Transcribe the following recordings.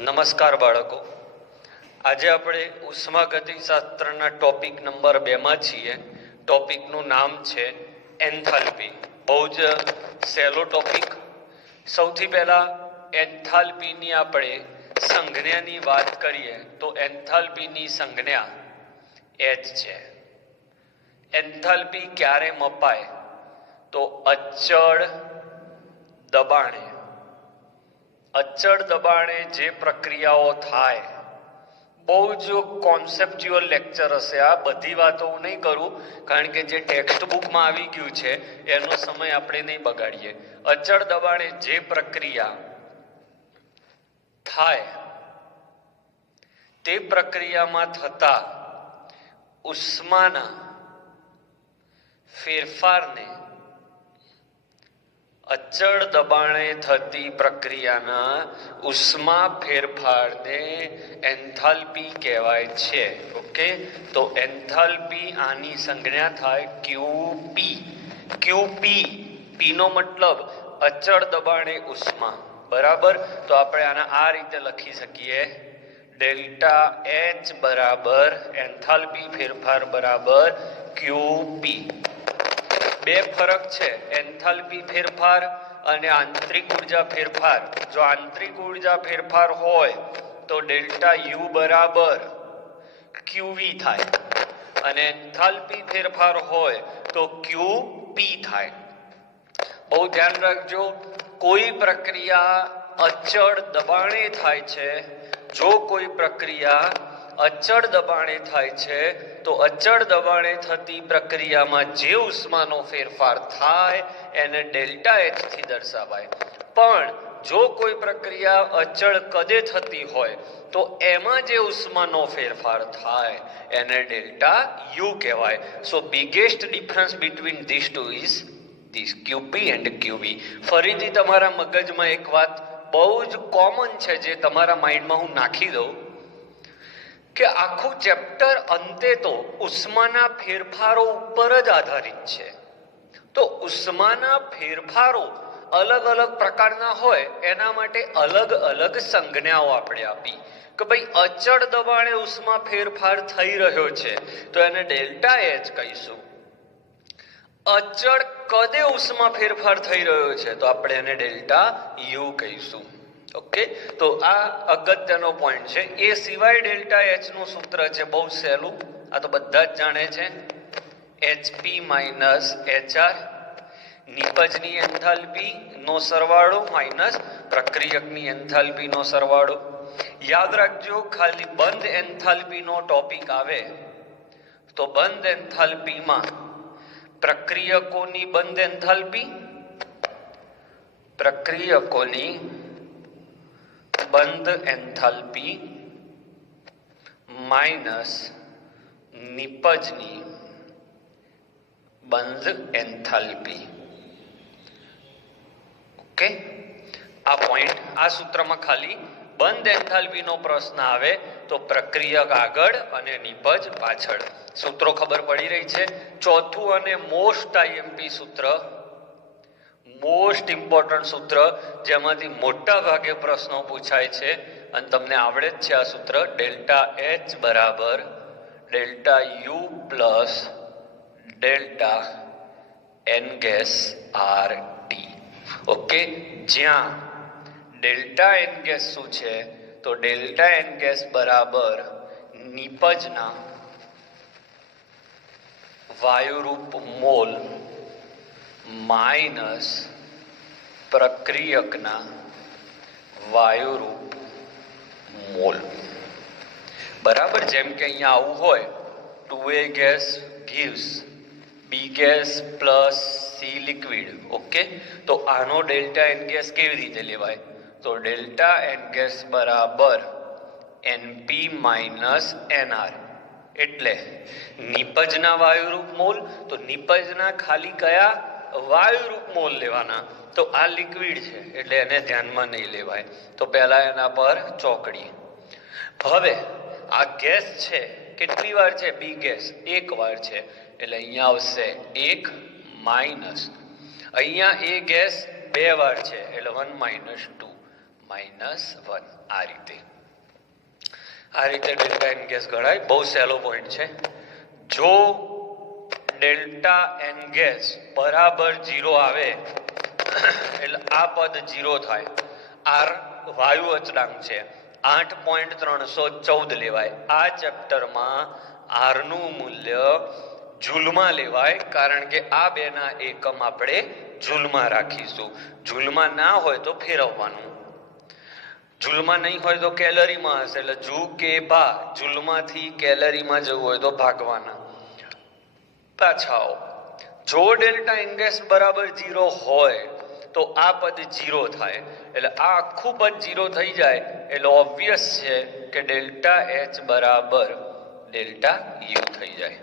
નમસ્કાર બાળકો, આજે આપણે ઉષ્માગતિશાસ્ત્રના ટોપિક નંબર 2માં છીએ. ટોપિકનું નામ છે એન્થાલ્પી. બહુ જ સહેલો ટોપિક. સૌથી પહેલા એન્થાલ્પીની આપણે સંજ્ઞાની વાત કરીએ તો એન્થાલ્પીની સંજ્ઞા H છે. એન્થાલ્પી ક્યારે મપાય? તો અચળ દબાણે. અચળ દબાણે જે પ્રક્રિયાઓ થાય, બહુ જ કોન્સેપ્ચ્યુઅલ લેક્ચર હશે આ. બધી વાતો હું નહીં કરું, કારણ કે જે ટેક્સ્ટ બુકમાં આવી ગયું છે એનો સમય આપણે નહીં બગાડીએ. અચળ દબાણે જે પ્રક્રિયા થાય તે પ્રક્રિયામાં થતા ઉષ્માના ફેરફારને, અચળ દબાણે થતી પ્રક્રિયાના ઉષ્મા ફેરફારને એન્થાલ્પી કહેવાય છે. ઓકે, તો એન્થાલ્પી આની સંજ્ઞા થાય ક્યુપી. ક્યુપી, પી નો મતલબ અચળ દબાણે ઉષ્મા. બરાબર, તો આપણે આને આ રીતે લખી શકીએ, ડેલ્ટા એચ બરાબર એન્થાલ્પી ફેરફાર બરાબર ક્યુપી. બે ફરક છે, એન્થાલ્પી ફેરફાર અને આંતરિક ઉર્જા ફેરફાર. જો આંતરિક ઉર્જા ફેરફાર હોય તો ડેલ્ટા યુ બરાબર ક્યુવી થાય, અને એન્થાલ્પી ફેરફાર હોય તો ક્યુપી થાય. બહુ ધ્યાન રાખજો, કોઈ પ્રક્રિયા અચળ દબાણે થાય છે. જો કોઈ પ્રક્રિયા અચળ દબાણે થાય છે તો અચળ દબાણે થતી પ્રક્રિયામાં જે ઉષ્માનો ફેરફાર થાય એને ડેલ્ટા એચ થી દર્શાવાય. પણ જો કોઈ પ્રક્રિયા અચળ કદે થતી હોય તો એમાં જે ઉષ્માનો ફેરફાર થાય એને ડેલ્ટા યુ કહેવાય. So biggest difference between this two is this, QP and QV. ફરીથી તમારા મગજમાં એક વાત બહુ જ કોમન છે જે તમારા માઇન્ડમાં હું નાખી દઉં કે આખું ચેપ્ટર અંતે તો ઉષ્માના ફેરફારો ઉપર જ આધારિત છે. તો ઉષ્માના ફેરફારો અલગ અલગ પ્રકારના હોય, એના માટે અલગ અલગ સંજ્ઞાઓ આપણે આપી કે ભાઈ અચળ દબાણે ઉષ્મા ફેરફાર થઈ રહ્યો છે તો એને ડેલ્ટા એચ કહીશું. અચળ કદે ઉષ્મા ફેરફાર થઈ રહ્યો છે તો આપણે એને ડેલ્ટા યુ કહીશું. ઓકે, તો આ અગત્યનો પોઈન્ટ છે. એ સિવાય ડેલ્ટા એચ નું સૂત્ર છે બહુ સહેલું, આ તો બધા જ જાણે છે, HP માઇનસ HR. નિપજની એન્થાલ્પી નો સરવાળો માઇનસ પ્રક્રિયકની એન્થાલ્પી નો સરવાળો. યાદ રાખજો, ખાલી બંધ એન્થાલ્પી નો ટોપિક આવે તો બંધ એન્થાલ્પીમાં પ્રક્રિયકોની બંધ એન્થાલ્પી, પ્રક્રિયકોની બંધ એન્થાલ્પી માઇનસ નિપજની બંધ એન્થાલ્પી. ઓકે, આ પોઈન્ટ, આ સૂત્રમાં ખાલી બંધ એન્થાલ્પી નો પ્રશ્ન આવે તો પ્રક્રિયક આગળ અને નિપજ પાછળ. સૂત્રો ખબર પડી રહી છે. ચોથું અને મોસ્ટ આઈએમપી સૂત્ર, મોસ્ટ ઇમ્પોર્ટન્ટ સૂત્ર, જેમાંથી મોટા ભાગે પ્રશ્નો પૂછાય છે અને તમને આવડે જ છે આ સૂત્ર, ડેલ્ટા એચ બરાબર delta U plus delta N gas R T. Okay, જ્યાં ડેલ્ટા એન ગેસ શું છે તો ડેલ્ટા એન ગેસ બરાબર નિપજના વાયુરૂપ મોલ માઇનસ પ્રક્રિયકના વાયુરૂપ મોલ. બરાબર, જેમ કે અહીંયા આવું હોય, 2A gas gives B gas plus C liquid. Okay, તો આનો ડેલ્ટા એન ગેસ કેવી રીતે લેવાય તો ડેલ્ટા એન ગેસ બરાબર NP માઇનસ NR. એટલે નિપજના વાયુરૂપ મોલ, તો નિપજના ખાલી કયા વાયુરૂપ મોલ લેવાના, તો આ લિક્વિડ છે એટલે એને ધ્યાનમાં નહીં લેવાય. તો પહેલા એના પર ચોકડી. હવે આ ગેસ છે, કેટલી વાર છે બી ગેસ? એક વાર છે, એટલે અહીંયા આવશે 1 માઇનસ, અહીંયા એ ગેસ બે વાર છે એટલે 1 - 2 -1 આ રીતે ડેલ્ટા એન ગેસ ગણાય. બહુ સહેલો પોઈન્ટ છે. જો ડેલ્ટા એન ગેસ બરાબર 0 આવે એટલે આ પદ 0 થાય. આર વાયુ અચળાંક છે, 8.314 લેવાય. આ ચેપ્ટરમાં આર નું મૂલ્ય જૂલમાં લેવાય, કારણ કે આ બેના એકમ આપણે જૂલમાં રાખીશું. જૂલમાં ના હોય તો ફેરવવાનું, જૂલમાં નહીં હોય તો કેલરીમાં હશે, એટલે જુ કે ભા, જૂલમાંથી કેલરીમાં જવું હોય તો ભાગવાના. પાછા જો ડેલ્ટા એન ગેસ બરાબર 0 હોય તો આ પદ 0 થાય, એટલે આ આખું પદ 0 થઈ જાય. એટલે ઓબ્વિયસ છે કે ડેલ્ટા એચ બરાબર ડેલ્ટા યુ થઈ જાય.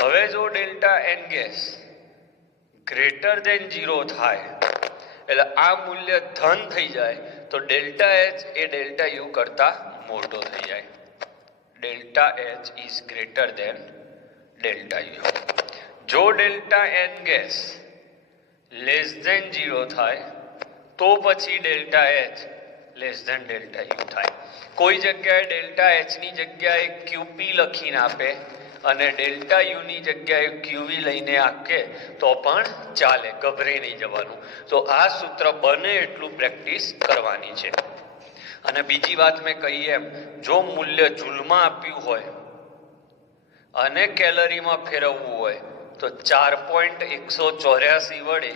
હવે જો delta N gas greater than 0 થાય એટલે આ મૂલ્ય ધન થઈ જાય, તો ડેલ્ટા એચ એ ડેલ્ટા યુ કરતા મોટો થઈ જાય. Delta H is greater than delta U. જો delta N gas less than 0 થાય તો પછી delta H less than delta U થાય. કોઈ જગ્યાએ ડેલ્ટા એચ ની જગ્યાએ ક્યુપી લખીને આપે અને ડેલ્ટા યુ ની જગ્યાએ ક્યુવી લઈને આપે તો પણ ચાલે, ગભરે નહીં જવાનું. તો આ સૂત્ર બને એટલું પ્રેક્ટિસ કરવાની છે. અને બીજી વાત મેં કહી એમ, જો મૂલ્ય જૂલમાં આપ્યું હોય અને કેલરીમાં ફેરવવું હોય તો 4.184 વડે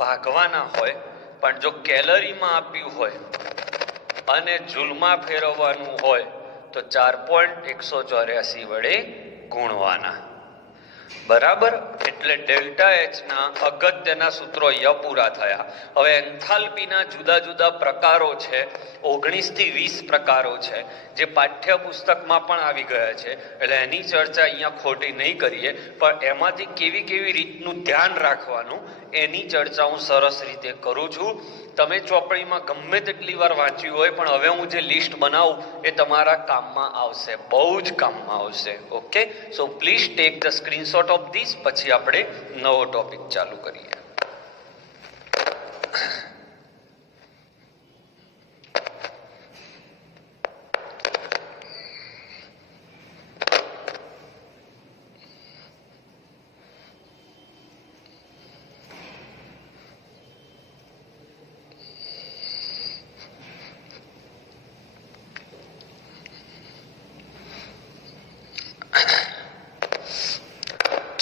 ભાગવાના હોય, પણ જો કેલરીમાં આપ્યું હોય અને જૂલમાં ફેરવવાનું હોય તો 4.184 વડે ગુણવાના. બરાબર? એટલે ડેલ્ટા એચ ના અગત્યના સૂત્રો અહીંયા પૂરા થયા. હવે એન્થાલ્પીના જુદા જુદા પ્રકારો છે, 19 થી 20 પ્રકારો છે, જે પાઠ્યપુસ્તકમાં પણ આવી ગયા છે. એટલે એની ચર્ચા અહીંયા ખોટી નહીં કરીએ, પણ એમાંથી કેવી કેવી રીતનું ધ્યાન રાખવાનું એની ચર્ચા હું સરસ રીતે કરું છું. તમે ચોપડીમાં ગમે તેટલી વાર વાંચ્યું હોય, પણ હવે હું જે લિસ્ટ બનાવું એ તમારા કામમાં આવશે, બહુ જ કામમાં આવશે. Okay, so please take the screenshot of this. પછી આપણે નવો ટોપિક ચાલુ કરીએ.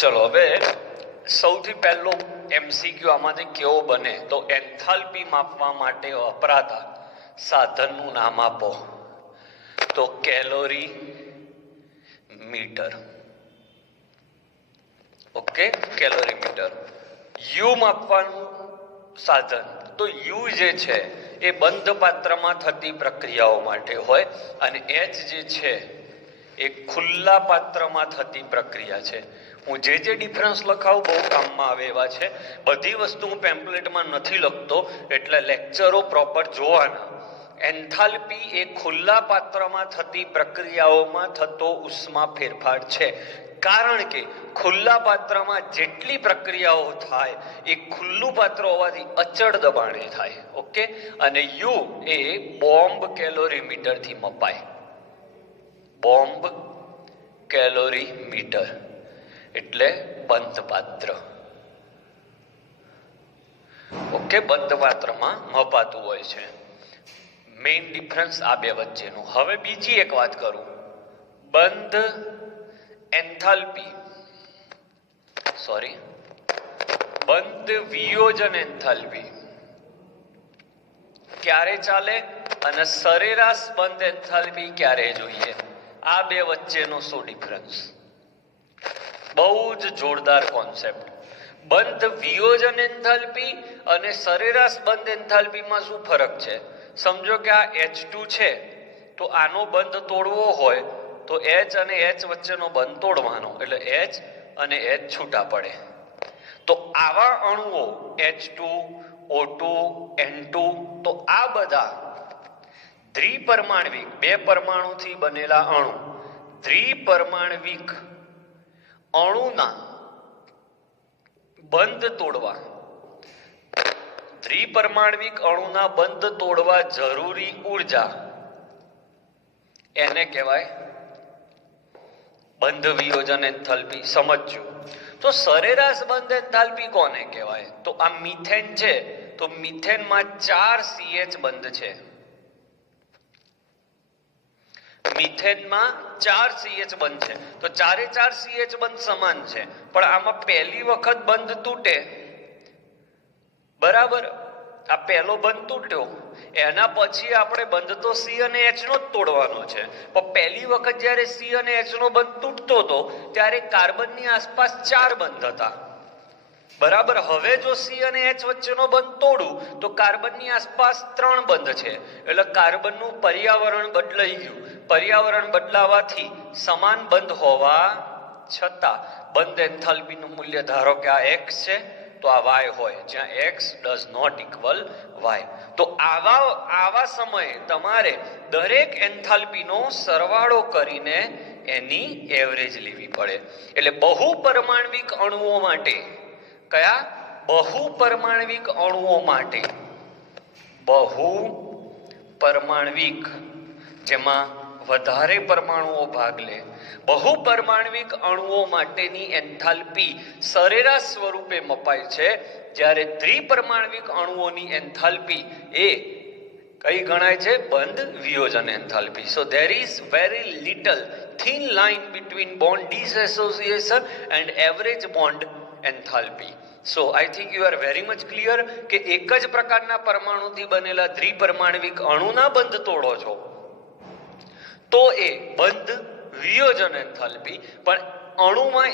ચલો, હવે સૌથી પહેલો એમસીક્યુ આમાંથી કેવો બને તો એન્થાલ્પી માપવા માટે વપરાતા સાધનનું નામ આપો. તો calorimeter. Okay, calorimeter. U માપવાનું સાધન, તો યુ જે છે એ બંધ પાત્રમાં થતી પ્રક્રિયાઓ માટે હોય, અને એચ જે છે એ ખુલ્લા પાત્રમાં થતી પ્રક્રિયા છે. હું જે ડિફરન્સ લખાવું બહુ કામમાં આવે એવા છે. બધી વસ્તુ હું પેમ્પલેટમાં નથી લખતો, એટલે લેક્ચરો પ્રોપર જોવાના. એન્થાલ્પી એ ખુલ્લા પાત્રમાં થતી પ્રક્રિયાઓમાં થતો ઉષ્મા ફેરફાર છે, કારણ કે ખુલ્લા પાત્રમાં જેટલી પ્રક્રિયાઓ થાય એ ખુલ્લું પાત્ર હોવાથી અચળ દબાણે થાય. ઓકે, અને યુ એ બોમ્બ કેલોરીમીટર થી મપાય. બોમ્બ કેલોરીમીટર એટલે બંધ પાત્ર. ઓકે, બંધ પાત્રમાં મપાતું હોય છે. મેઇન ડિફરન્સ આ બે વચ્ચેનું. હવે બીજી એક વાત કરું, બંધ એન્થાલ્પી બંધ વિયોજન એન્થાલ્પી ક્યારે ચાલે અને સરેરાશ બંધ એન્થાલ્પી ક્યારે જોઈએ, આ બે વચ્ચેનો શું ડિફરન્સ? બહુ જ જોરદાર કોન્સેપ્ટ. બંધ વિયોજન એન્થાલ્પી અને સરેરાશ બંધ એન્થાલ્પીમાં શું ફરક છે? સમજો કે આ H2 છે, તો આનો બંધ તોડવો હોય તો H અને H વચ્ચેનો બંધ તોડવાનો, એટલે H અને H છૂટા પડે. તો આવા અણુઓ H2, O2, N2, તો આ બધા દ્વિપરમાણવિક, બે પરમાણુથી બનેલા અણુ, દ્વિપરમાણવિક અણુના બંધ તોડવા, દ્વિપરમાણવિક અણુના બંધ તોડવા જરૂરી ઉર્જા એને કહેવાય બંધ વિયોજન એન્થાલ્પી. સમજજો. તો સરેરાશ બંધ એન્થાલ્પી કોને કહેવાય? તો આ મિથેન છે, તો મિથેનમાં 4 CH બંધ છે. મિથેનમાં 4 CH બંધ છે, તો 4 CH બંધ સમાન છે, પણ આમાં પહેલી વખત બંધ તૂટે, બરાબર? આ પહેલો બંધ તૂટ્યો, એના પછી આપણે બંધ તો C અને H નો જ તોડવાનો છે. પણ પહેલી વખત જ્યારે C અને H નો બંધ તૂટતો હતો ત્યારે કાર્બનની આસપાસ 4 બંધ હતા, બરાબર? હવે જો C અને H વચ્ચેનો બંધ તોડું તો કાર્બનની આસપાસ 3 બંધ છે, એટલે કાર્બનનું પર્યાવરણ બદલાઈ ગયું. પર્યાવરણ બદલાવાથી સમાન બંધ હોવા છતાં બંધ એન્થાલ્પીનું મૂલ્ય ધારો કે આ x છે તો આ y હોય, જ્યાં x does not equal y. તો આવા સમયે તમારે દરેક એન્થાલ્પીનો સરવાળો કરીને એની એવરેજ લેવી પડે. એટલે બહુપરમાણવિક અણુઓ માટે, કયા બહુપરમાણવિક અણુઓ માટે, બહુપરમાણવિક જેમાં વધારે પરમાણુઓ ભાગ લે, બહુપરમાણવિક અણુઓ માટેની એન્થાલ્પી સરેરાશ સ્વરૂપે મપાય છે, જ્યારે દ્વિપરમાણવિક અણુઓની એન્થાલ્પી એ કઈ ગણાય છે? બંધ વિયોજન enthalpy. So there is very little thin line between bond dissociation and average bond enthalpy. So I think you are very much clear કે એક જ પ્રકારના પરમાણુથી બનેલા દ્વિપરમાણવિક અણુના બંધ તોડો છો તો એ બંધ વિયોજન એન્થાલ્પી. પણ અણુમાં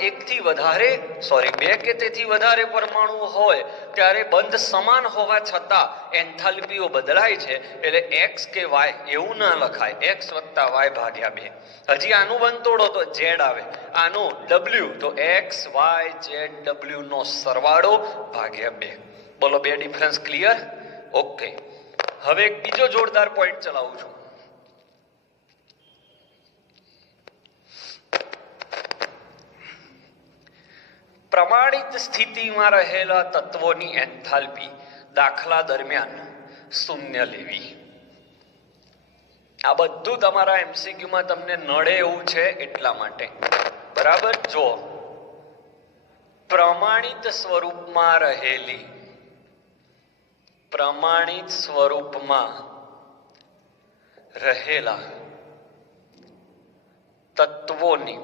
બે કે તેથી વધારે પરમાણુ હોય ત્યારે બંધ સમાન હોવા છતાં એન્થાલ્પીઓ બદલાય છે. એટલે x કે y એવું ના લખાય, x + y ભાગ્યા 2. હજી આનું બંધ તોડો તો z આવે, આનો w તો x y z w નો સરવાળો ભાગ્યા 2. બોલો, 2 ડિફરન્સ ક્લિયર? ઓકે. હવે એક બીજો જોરદાર પોઈન્ટ ચલાવું છું. પ્રમાણિત સ્થિતિમાં રહેલા તત્વોની એન્થાલ્પી દાખલા દરમિયાન શૂન્ય લેવી. આ બધું તમારા એમસીક્યુમાં તમને નડે એવું છે એટલા માટે, બરાબર? જો પ્રમાણિત સ્વરૂપમાં રહેલા તત્વોની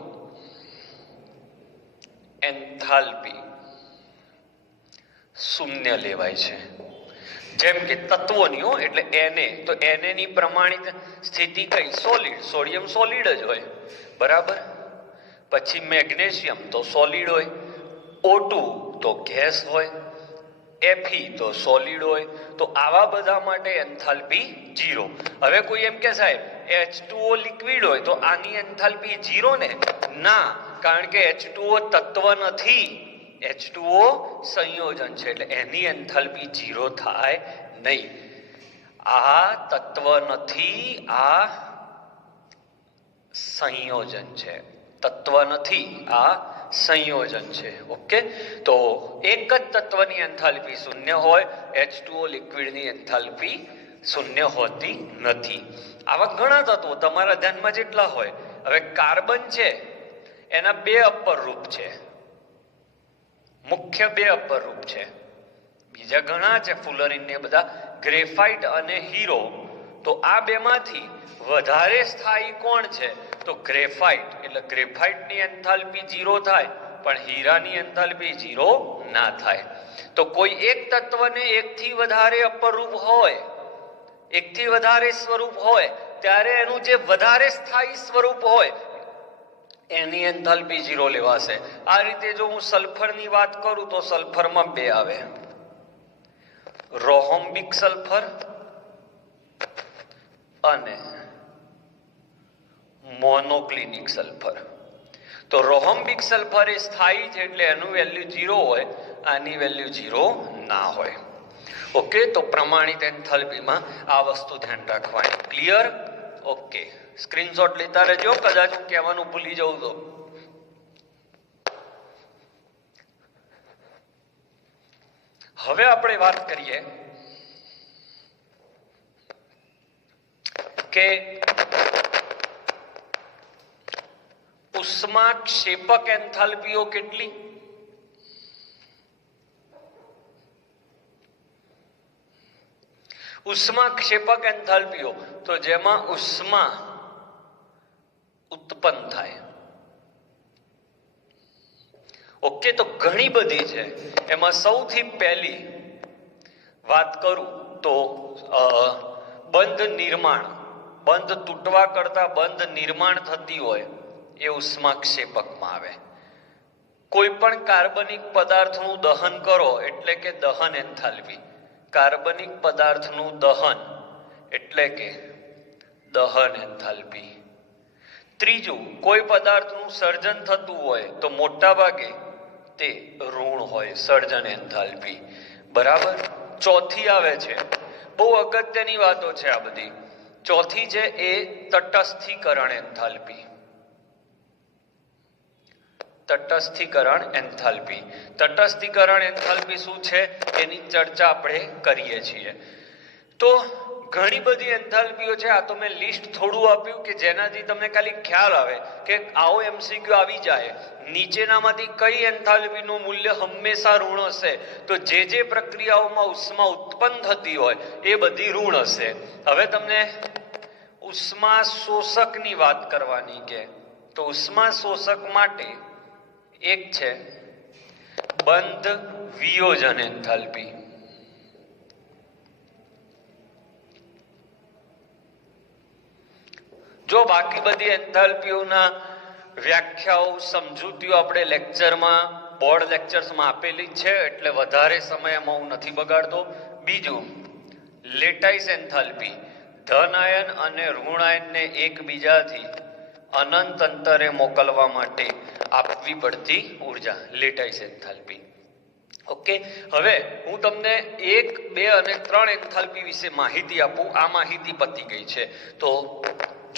એન્થાલ્પી શૂન્ય લેવાય છે. જેમ કે તત્વોની એટલે Na, તો Na ની પ્રમાણિત સ્થિતિ કઈ? સોલિડ. સોડિયમ સોલિડ જ હોય, બરાબર? પછી મેગ્નેશિયમ તો સોલિડ હોય, O2 તો ગેસ હોય, Fe તો સોલિડ હોય. તો આવા બધા માટે એન્થાલ્પી 0. હવે કોઈ એમ કે સાહેબ H2O લિક્વિડ હોય તો આની એન્થાલ્પી 0 ને? ના, કારણ કે H2O તત્વ નથી, H2O સંયોજન છે, એટલે એની એન્થાલ્પી 0 થાય નહીં. આ તત્વ નથી, આ સંયોજન છે. તત્વ નથી, આ સંયોજન છે. ઓકે. તો એક જ તત્વની એન્થાલ્પી 0 હોય, H2O લિક્વિડની એન્થાલ્પી 0 હોતી નથી. આવા ઘણા તત્વો તમારા ધ્યાનમાં જેટલા હોય. હવે કાર્બન છે, એના 2 અપર રૂપ છે, મુખ્ય 2 અપર રૂપ છે. બીજા ઘણા છે, ફુલરીન ને બધા, ગ્રેફાઇટ અને હીરો. તો આ બેમાંથી વધારે સ્થાયી કોણ છે? તો ગ્રેફાઇટ. એટલે ગ્રેફાઇટની એન્થાલ્પી 0 થાય, પણ હીરાની એન્થાલ્પી 0 ના થાય. તો કોઈ એક તત્વને એકથી વધારે અપરૂપ હોય, એકથી વધારે સ્વરૂપ હોય, ત્યારે એનું જે વધારે સ્થાયી સ્વરૂપ હોય એની એન્થાલ્પી 0 લેવાશે. આ રીતે જો હું સલ્ફરની વાત કરું તો સલ્ફરમાં 2 આવે, રોહોમ્બિક સલ્ફર અને મોનોક્લિનિક સલ્ફર. તો રોહોમ્બિક સલ્ફર એ સ્થાયી છે, એટલે એનું વેલ્યુ 0 હોય, આની વેલ્યુ 0 ના હોય. ઓકે. તો પ્રમાણિત એન્થાલ્પીમાં આ વસ્તુ ધ્યાન રાખવાની. ક્લિયર? ઓકે. સ્ક્રીનશોટ લેતા રહેજો, કદાચ હું કહેવાનું ભૂલી જાઉં તો. હવે આપણે વાત કરીએ કે ઉષ્માક્ષેપક એન્થાલ્પીઓ કેટલી? ઉષ્માક્ષેપક એન્થાલ્પીઓ તો જેમાં ઉષ્મા ઉત્પન્ન થાય. ઓકે, તો ઘણી બધી છે. એમાં સૌથી પહેલી વાત કરું તો બંધ નિર્માણ, બંધ તૂટવા કરતા બંધ નિર્માણ થતી હોય એ ઉષ્માક્ષેપકમાં આવે. કોઈ પણ કાર્બનિક પદાર્થનું દહન કરો એટલે કે દહન એન્થાલ્પી. કાર્બનિક પદાર્થનું દહન એટલે કે દહન એન્થાલ્પી. ત્રીજું, કોઈ પદાર્થનું સર્જન થતું હોય તો મોટા ભાગે તે ઋણ હોય, સર્જન એન્થાલ્પી. બરાબર. ચોથી આવે છે, બહુ અગત્યની વાતો છે આ બધી. ચોથી છે એ તટસ્થીકરણ એન્થાલ્પી. તટસ્થીકરણ એન્થાલ્પી. તટસ્થીકરણ એન્થાલ્પી શું છે એની ચર્ચા આપણે કરીએ છીએ. તો ઘણી બધી એન્થાલ્પીઓ છે. આ તો મેં લિસ્ટ થોડું આપ્યું કે જેનાથી તમને ખાલી ખ્યાલ આવે કે આવો MCQ આવી જાય, નીચેનામાંથી કઈ એન્થાલ્પીનું મૂલ્ય હંમેશા ઋણ હશે, તો જે પ્રક્રિયાઓમાં ઉષ્મા ઉત્પન્ન થતી હોય એ બધી ઋણ હશે. હવે તમને ઉષ્મા શોષકની વાત કરવાની કે તો ઉષ્મા શોષક માટે એક છે બંધ વિયોજન એન્થાલ્પી. જો બાકી બધી એન્થાલ્પીઓના વ્યાખ્યાઓ, સમજૂતીઓ આપણે લેક્ચરમાં, બોર્ડ લેક્ચર્સમાં આપેલી છે, એટલે વધારે સમય એમાં હું નથી બગાડતો. બીજું, લેટાઇસ એન્થાલ્પી. ધન આયન અને ઋણ આયનને એકબીજાથી અનંત અંતરે મોકલવા માટે આપવી પડતી ઉર્જા, લેટાઇસ એન્થાલ્પી. ઓકે, હવે હું તમને 1, 2 અને 3 એન્થાલ્પી વિશે માહિતી આપું. આ માહિતી પતી ગઈ છે તો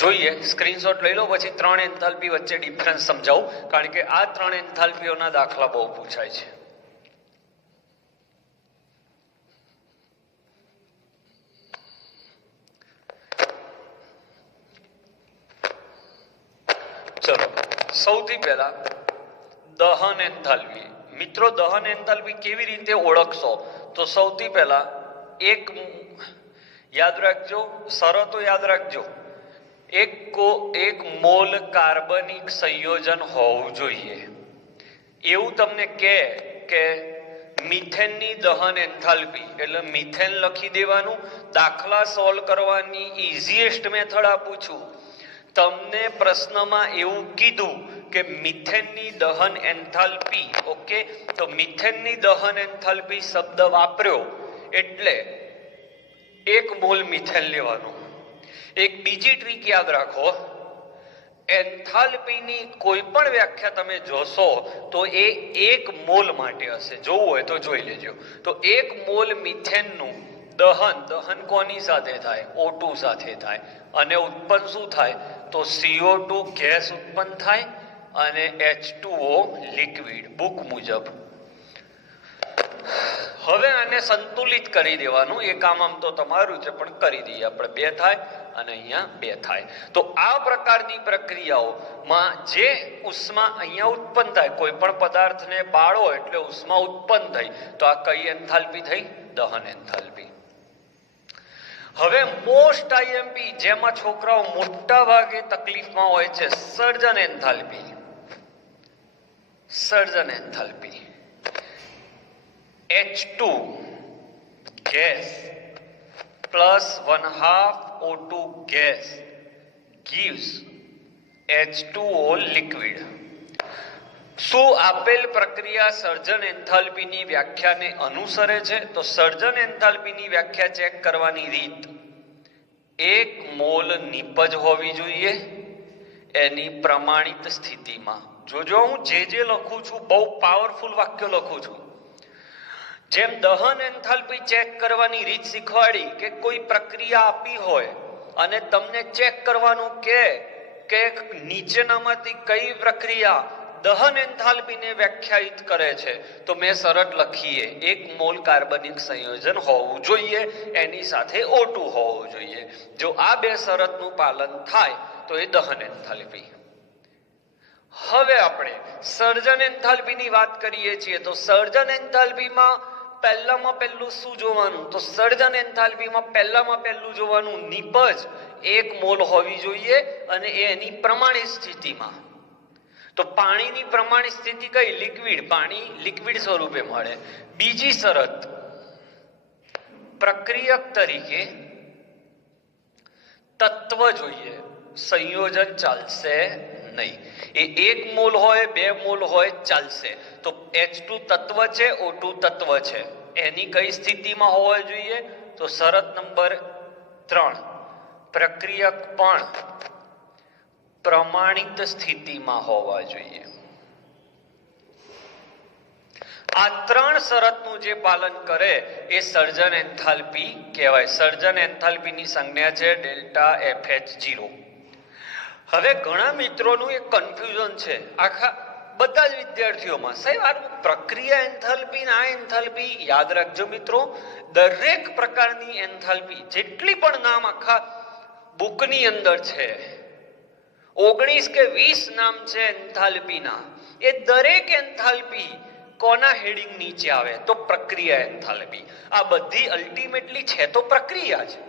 જોઈએ, સ્ક્રીનશોટ લઈ લો, પછી 3 એન્થાલ્પી વચ્ચે ડિફરન્સ સમજાવું, કારણ કે આ 3 એન્થાલ્પીઓના દાખલા બહુ પૂછાય છે. ચલો, સૌથી પહેલા દહન એન્થાલ્પી. મિત્રો, દહન એન્થાલ્પી કેવી રીતે ઓળખશો? તો સૌથી પહેલા એક યાદ રાખજો, શરતો યાદ રાખજો. એક મોલ કાર્બનિક સંયોજન હોવું જોઈએ. એવું તમને કે મિથેનની દહન એન્થાલ્પી, એટલે મિથેન લખી દેવાનું. દાખલા સોલ્વ કરવાની ઇઝીએસ્ટ મેથડ આપું છું. તમને પ્રશ્નમાં એવું કીધું કે મિથેનની દહન એન્થાલ્પી, ઓકે, તો મિથેનની દહન એન્થાલ્પી શબ્દ વાપર્યો એટલે 1 મોલ મિથેન લેવાનું. એક બીજી ટ્રીક યાદ રાખો, એન્થાલ્પીની કોઈ પણ વ્યાખ્યા તમે જોશો તો એ 1 મોલ માટે હશે. જોવું હોય તો જોઈ લેજો. તો 1 મોલ મિથેનનું દહન કોની સાથે થાય? O2 સાથે થાય. અને ઉત્પન્ન શું થાય? તો CO2 ગેસ ઉત્પન્ન થાય અને H2O લિક્વિડ, બુક મુજબ. હવે આને સંતુલિત કરી દેવાનું. એ કામ આમ તો તમારું છે, પણ કરી દઈએ આપણે. 2 થાય અને અહીંયા 2 થાય. તો આ પ્રકારની પ્રક્રિયાઓમાં જે ઉષ્મા અહીંયા ઉત્પન્ન થાય, કોઈ પણ પદાર્થને બાળો એટલે ઉષ્મા ઉત્પન્ન થઈ, તો આ કઈ એન્થાલ્પી થઈ? દહન એન્થાલ્પી. હવે મોસ્ટ IMP, જેમાં છોકરાઓ મોટા ભાગે તકલીફમાં હોય છે, સર્જન એન્થાલ્પી. સર્જન enthalpy. H2 gas plus 1/2 O2 gas gives H2O liquid. શું આપેલ પ્રક્રિયા સર્જન એન્થાલ્પીની વ્યાખ્યાને અનુસરે છે? તો સર્જન એન્થાલ્પીની વ્યાખ્યા ચેક કરવાની રીત, 1 મોલ નિપજ હોવી જોઈએ એની પ્રમાણિત સ્થિતિમાં. જોજો, હું જે લખું છું બહુ પાવરફુલ વાક્ય લખું છું. જેમ દહન એન્થાલ્પી ચેક કરવાની રીત શીખવાડી કે કોઈ પ્રક્રિયા આપી હોય અને તમને ચેક કરવાનું કે નીચેનામાંથી કઈ પ્રક્રિયા દહન એન્થાલ્પીને વ્યાખ્યાયિત કરે છે તો મેં સરળ લખીએ 1 મોલ કાર્બનિક સંયોજન હોવું જોઈએ, એની સાથે O2 હોવું જોઈએ. જો આ બે શરતનું પાલન થાય તો એ દહન એન્થાલ્પી. હવે આપણે સર્જન એન્થાલ્પીની વાત કરીએ છીએ તો સર્જન એન્થાલ્પીમાં પહેલામાં પહેલું શું જોવાનું? તો સર્જન એન્થાલ્પીમાં પહેલામાં પહેલું જોવાનું નિપજ 1 મોલ હોવી જોઈએ અને એની પ્રમાણિત સ્થિતિમાં. તો પાણીની પ્રમાણિત સ્થિતિ કઈ? લિક્વિડ. પાણી લિક્વિડ સ્વરૂપે મળે. બીજી શરત, પ્રક્રિયક તરીકે તત્વ જોઈએ, સંયોજન ચાલશે નહીં. એ 1 મોલ હોય 2 મોલ હોય ચાલશે. તો H2 તત્વ છે, O2 તત્વ છે, એની કઈ સ્થિતિમાં હોવા જોઈએ? તો શરત નંબર 3, પ્રક્રિયક પણ પ્રમાણિત સ્થિતિમાં હોવા જોઈએ. આ 3 શરતનું જે પાલન કરે એ સર્જન એન્થાલ્પી કહેવાય. સર્જન એન્થાલ્પીની સંજ્ઞા છે ડેલ્ટા FH0. હવે ઘણા મિત્રોનું એક કન્ફ્યુઝન છે, આખા બધા જ વિદ્યાર્થીઓમાં. સાહેબ આ પ્રક્રિયા એન્થાલ્પી આ એન્થાલ્પી યાદ રાખજો મિત્રો, દરેક પ્રકારની એન્થાલ્પી જેટલી પણ નામ આખા બુકની અંદર છે, 19 કે 20 નામ છે એન્થાલ્પીના, એ દરેક એન્થાલ્પી કોના હેડિંગ નીચે આવે? તો પ્રક્રિયા એન્થાલ્પી. આ બધી અલ્ટિમેટલી છે તો પ્રક્રિયા છે,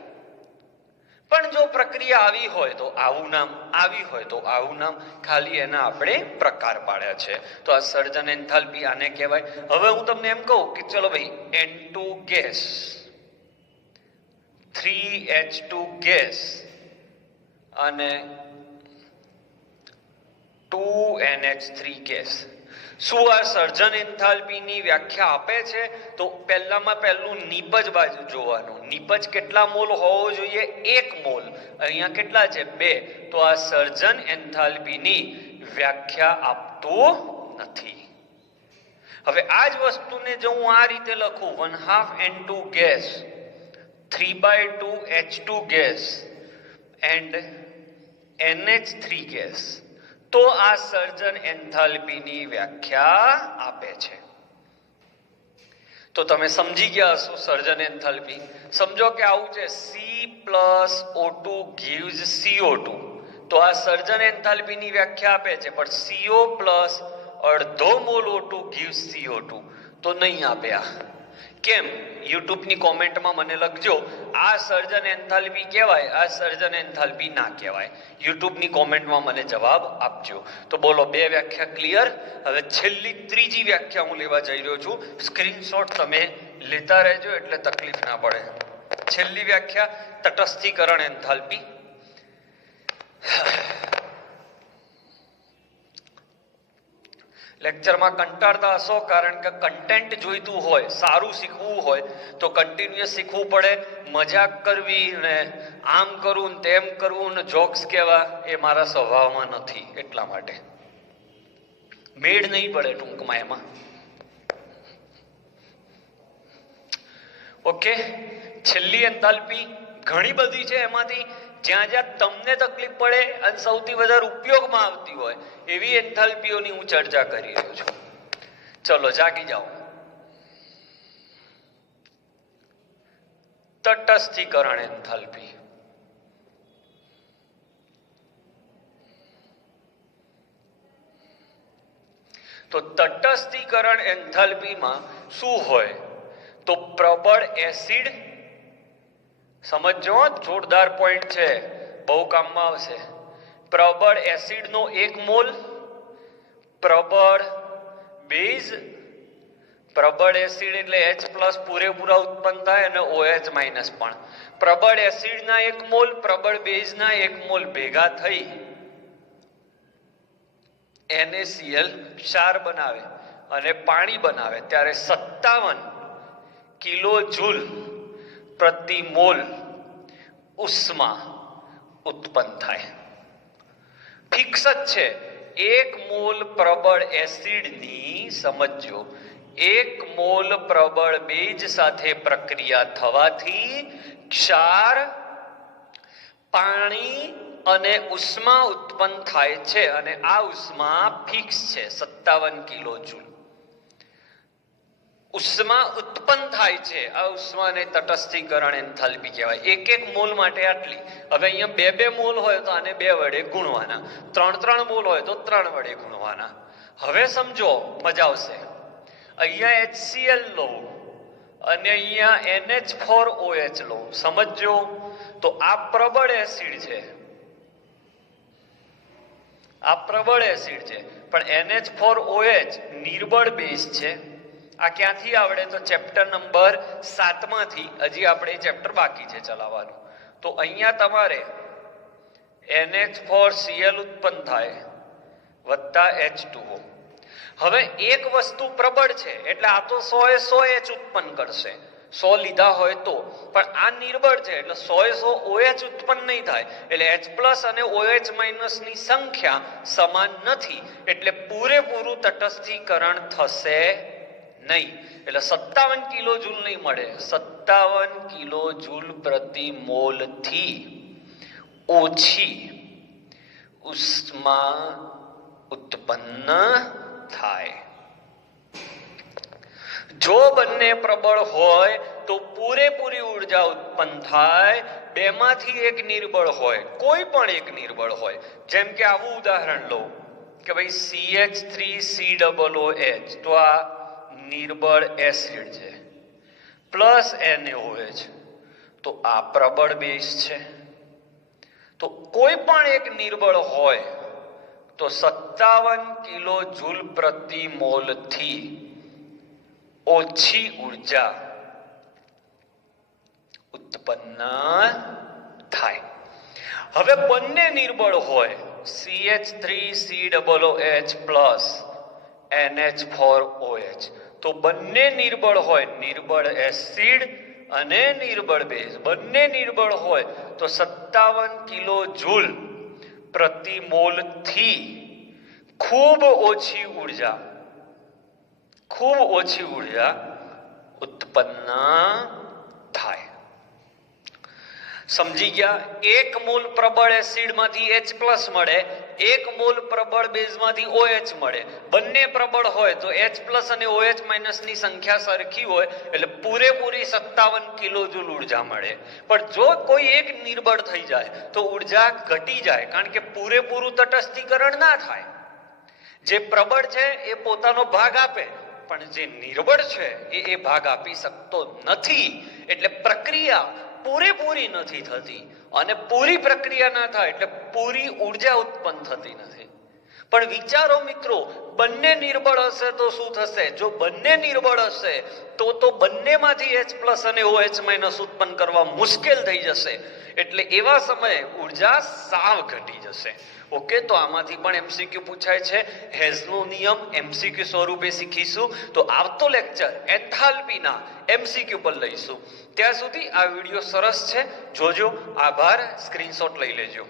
પણ જો પ્રક્રિયા આવી હોય તો આવું નામ, આવી હોય તો આવું નામ, ખાલી એના આપણે પ્રકાર પાડ્યા છે. તો આ સર્જન એન્થાલ્પી આને કહેવાય. હવે હું તમને એમ કહું કે ચલો ભાઈ N2 ગેસ, 3H2 ગેસ અને 2NH3 ગેસ, શું આ સર્જન એન્થાલ્પીની વ્યાખ્યા આપે છે? તો પહેલામાં પહેલું નિપજ બાજુ જોવાનું. નિપજ કેટલા મોલ હોવો જોઈએ? 1 મોલ. અહીંયા કેટલા છે? 2. તો આ સર્જન એન્થાલ્પીની વ્યાખ્યા આપતું નથી. હવે આ જ વસ્તુને જો હું આ રીતે લખું, 1/2 N2 gas, 3/2 H2 gas and NH3 gas, તો આ સર્જન એન્થાલ્પીની વ્યાખ્યા આપે છે. તો તમે સમજી ગયા હશો સર્જન એન્થાલ્પી. સમજો કે આવું છે C+O2 gives CO2. તો આ સર્જન એન્થાલ્પીની વ્યાખ્યા આપે છે, પણ CO પ્લસ અડધો મોલ O2 gives CO2 તો નહીં આપે. આ કેમ? યુટ્યુબની કોમેન્ટમાં મને લખજો, આ સર્જન એન્થાલ્પી કહેવાય, આ સર્જન એન્થાલ્પી ના કહેવાય. યુટ્યુબની કોમેન્ટમાં મને જવાબ આપજો. તો બોલો, 2 વ્યાખ્યા ક્લિયર. હવે છેલ્લી ત્રીજી વ્યાખ્યા હું લેવા જઈ રહ્યો છું. સ્ક્રીનશોટ તમે લેતા રહેજો એટલે તકલીફ ના પડે. છેલ્લી વ્યાખ્યા તટસ્થીકરણ એન્થાલ્પી. લેક્ચરમાં કંટાળતા હશો, કારણ કે કન્ટેન્ટ જોઈતું હોય, સારું શીખવું હોય તો કન્ટિન્યુઅસ શીખવું પડે. મજાક કરવી ને આમ કરવું ને તેમ કરવું ને જોક્સ કહેવા એ મારા સ્વભાવમાં નથી, એટલા માટે મેળ નહીં પડે ટૂંકમાં એમાં. ઓકે, છેલ્લી એન્થાલ્પી ઘણી બધી છે, એમાંથી જ્યાં જ્યાં તમને તકલીફ પડે અને સૌથી વધારે ઉપયોગમાં આવતી હોય એવી એન્થાલ્પીઓની હું ચર્ચા કરી રહ્યો છું. ચલો જાગી જાઓ. તટસ્થીકરણ એન્થાલ્પી. તો તટસ્થીકરણ એન્થાલ્પીમાં શું હોય? તો પ્રબળ એસિડ, સમજો જોરદાર પોઈન્ટ છે, બહુ કામમાં આવશે. પ્રબળ એસિડનો 1 મોલ, પ્રબળ બેઝ, પ્રબળ એસિડ એટલે H+ પૂરેપૂરા ઉત્પન્ન થાય અને OH- પણ. પ્રબળ એસિડના 1 મોલ, પ્રબળ બેઝના 1 મોલ ભેગા થઈ NaCl ક્ષાર બનાવે અને પાણી બનાવે ત્યારે 57 કિલોજૂલ પ્રતિ મોલ ઉષ્મા ઉત્પન્ન થાય. ફિક્સ જ છે. 1 મોલ પ્રબળ એસિડની, સમજો, 1 મોલ પ્રબળ બેઝ સાથે પ્રક્રિયા થવાથી ક્ષાર, પાણી અને ઉષ્મા ઉત્પન્ન થાય છે અને આ ઉષ્મા ફિક્સ છે 57 કિલો જૂલ. ઉષ્મા ઉત્પન્ન થાય છે, આ ઉષ્માને તટસ્થીકરણ એન્થાલ્પી કહેવાય. એક એક મોલ માટે આટલી. હવે અહીંયા 2 મોલ હોય તો આને 2 વડે ગુણવાના, 3 મોલ હોય તો 3 વડે ગુણવાના. હવે સમજો, મજા આવશે. અહીંયા HCl લો અને અહીંયા NH4OH લો. સમજો તો આ પ્રબળ એસિડ છે, આ પ્રબળ એસિડ છે, પણ NH4OH નિર્બળ બેઝ છે. આ ક્યાંથી આવડે? તો ચેપ્ટર નંબર 7 માંથી. હજી આપણે ચેપ્ટર બાકી છે ચલાવવાનું. તો અહીંયા તમારે NH4Cl ઉત્પન્ન થાય વત્તા H2O. હવે એક વસ્તુ પ્રબળ છે એટલે આ તો 100 H ઉત્પન્ન કરશે, 100 લીધા હોય તો, પણ આ નિર્બળ છે એટલે 100 OH ઉત્પન્ન નહીં થાય. એટલે H+ અને OH- ની સંખ્યા સમાન નથી એટલે પૂરેપૂરું તટસ્થીકરણ થશે નહીં. એટલે 57 કિલો જૂલ નહીં મળે. 57 કિલો જૂલ પ્રતિ મોલ થી ઓછી ઉષ્મા ઉત્પન્ન થાય. જો બંને પ્રબળ હોય તો પૂરેપૂરી ઉર્જા ઉત્પન્ન થાય. બેમાંથી એક નિર્બળ હોય, કોઈ પણ એક નિર્બળ હોય. જેમ કે આવું ઉદાહરણ લો કે ભાઈ CH3COOH, તો આ નિર્બળ એસિડ છે, પ્લસ NaOH, તો આ પ્રબળ બેઝ છે. તો કોઈ પણ એક નિર્બળ હોય તો 57 કિલો જૂલ પ્રતિ મોલ થી ઓછી ઉર્જા ઉત્પન્ન થાય. હવે બંને નિર્બળ હોય, CH3COOH પ્લસ NH4OH, તો બંને નિર્બળ હોય, નિર્બળ એસિડ અને નિર્બળ બેઝ બંને નિર્બળ હોય તો 57 કિલો જૂલ પ્રતિ મોલ થી ખૂબ ઓછી ઉર્જા ઉત્પન્ન થાય. સમજી ગયા? 1 મોલ પ્રબળ એસિડ માંથી H+ મળે, 1 મોલ પ્રબળ બેઝ માંથી OH મળે. બંને પ્રબળ હોય તો H+ અને OH- ની સંખ્યા સરખી હોય એટલે પૂરેપૂરી 57 કિલો જૂલ ઉર્જા મળે. પણ જો કોઈ એક નિર્બળ થઈ જાય તો ઉર્જા ઘટી જાય, કારણ કે પૂરેપૂરું તટસ્થીકરણ ના થાય. જે પ્રબળ છે એ પોતાનો ભાગ આપે, પણ જે નિર્બળ છે એ ભાગ આપી શકતો નથી. એટલે પ્રક્રિયા પૂરેપૂરી નથી થતી, અને પૂરી પ્રક્રિયા ના થાય એટલે પૂરી ઉર્જા ઉત્પન્ન થતી નથી. પણ વિચારો મિત્રો, બંને નિર્બળ હશે તો શું થશે? જો બંને નિર્બળ હશે તો બંનેમાંથી H+ અને OH- ઉત્પન્ન કરવા મુશ્કેલ થઈ જશે. એટલે એવા સમયે ઉર્જા સાવ ઘટી જશે. ઓકે, તો આમાંથી પણ MCQ પૂછાય છે. હેઝનો નિયમ MCQ સ્વરૂપે શીખીશું. તો આવતો લેક્ચર એન્થાલ્પીના MCQ પર લઈશું. ત્યાં સુધી આ વિડીયો સરસ છે, જોજો. આભાર. સ્ક્રીનશોટ લઈ લેજો.